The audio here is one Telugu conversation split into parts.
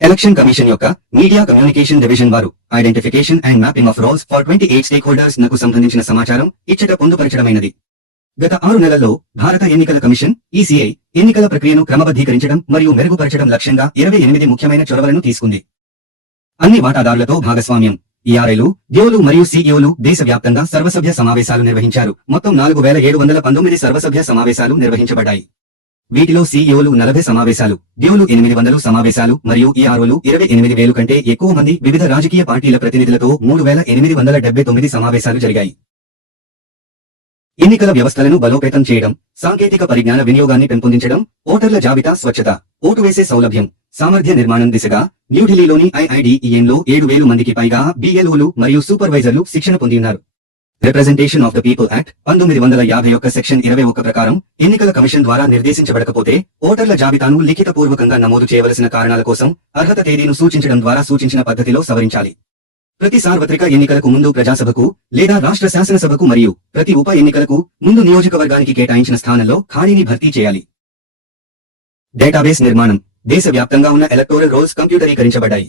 ఎలక్షన్ కమిషన్ యొక్క మీడియా కమ్యూనికేషన్ డివిజన్ వారు identification and mapping of rolls for 28 stakeholders నకు సంబంధించిన సమాచారం ఇచ్చట పొందుపరచడమైనది. గత 6 నెలల్లో భారత ఎన్నికల కమిషన్ ఈసీఐ ఎన్నికల ప్రక్రియను క్రమబద్ధీకరించడం మరియు మెరుగుపరచడం లక్ష్యంగా 28 ముఖ్యమైన చొరవలను తీసుకుంది. అన్ని వాటాదారులతో భాగస్వామ్యం. ఈఆర్ఐలు, డిఓలు మరియు సిఇఓలు దేశవ్యాప్తంగా సర్వసభ్య సమావేశాలు నిర్వహించారు. మొత్తం 4719 సర్వసభ్య సమావేశాలు నిర్వహించబడ్డాయి. వీటిలో సిఇఓలు 40 సమావేశాలు, డిఓలు 800 సమావేశాలు మరియు ఈఆర్ఓలు 28,000 కంటే ఎక్కువ మంది వివిధ రాజకీయ పార్టీల ప్రతినిధులతో 3879 సమావేశాలు జరిగాయి. ఎన్నికల వ్యవస్థలను బలోపేతం చేయడం, సాంకేతిక పరిజ్ఞాన వినియోగాన్ని పెంపొందించడం, ఓటర్ల జాబితా స్వచ్ఛత, ఓటు వేసే సౌలభ్యం, సామర్థ్య నిర్మాణం దిశగా న్యూఢిల్లీలోని ఐఐడిఈఎన్లో 7,000 మందికి పైగా బిఎల్ఓలు మరియు సూపర్వైజర్లు శిక్షణ పొందిన్నారు. Representation of the people act 1951 section 21 ప్రకారం ఎన్నికల కమిషన్ ద్వారా నిర్దేశించబడకపోతే ఓటర్ల జాబితాను లిఖితపూర్వకంగా నమోదు చేయవలసిన కారణాల కోసం అర్హత తేదీను సూచించడం ద్వారా సూచించిన పద్ధతిలో సవరించాలి. ప్రతి సార్వత్రిక ఎన్నికలకు ముందు ప్రజాసభకు లేదా రాష్ట్ర శాసనసభకు మరియు ప్రతి ఉప ఎన్నికలకు ముందు నియోజకవర్గానికి కేటాయించిన స్థానంలో ఖాళీని భర్తీ చేయాలి. డేటాబేస్ నిర్మాణం. దేశవ్యాప్తంగా ఉన్న ఎలక్టోరల్ రోల్స్ కంప్యూటరీకరించబడ్డాయి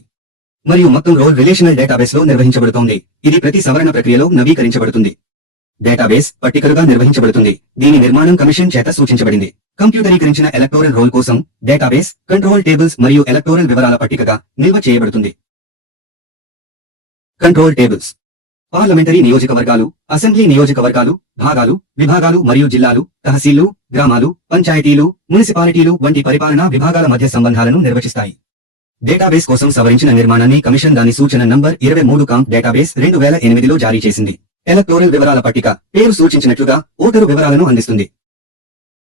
మరియు మొత్తం రోల్ రిలేషనల్ డేటాబేస్ లో నిర్వహించబడుతోంది. ఇది ప్రతి సవరణ ప్రక్రియలో నవీకరించబడుతుంది. డేటాబేస్ పట్టికలుగా నిర్వహించబడుతుంది. దీని నిర్మాణం కమిషన్ చేత సూచించబడింది. కంప్యూటరీకరించిన ఎలక్టోరల్ రోల్ కోసం డేటాబేస్ కంట్రోల్ టేబుల్స్ మరియు ఎలక్టోరల్ వివరాల పట్టికగా నిల్వ చేయబడుతుంది. Control tables. పార్లమెంటరీ నియోజకవర్గాలు, అసెంబ్లీ నియోజకవర్గాలు, భాగాలు, విభాగాలు మరియు జిల్లాలు, తహసీళ్లు, గ్రామాలు, పంచాయతీలు, మున్సిపాలిటీలు వంటి పరిపాలనా విభాగాల మధ్య సంబంధాలను నిర్వచిస్తాయి. డేటాబేస్ కోసం సవరించిన నిర్మాణాన్ని కమిషన్ దాని సూచన నంబర్ 23 కాంప్ డేటాబేస్ 2008లో జారీ చేసింది. ఎలక్టోరల్ వివరాల పట్టిక పేరు సూచించినట్లుగా ఓటరు వివరాలను అందిస్తుంది.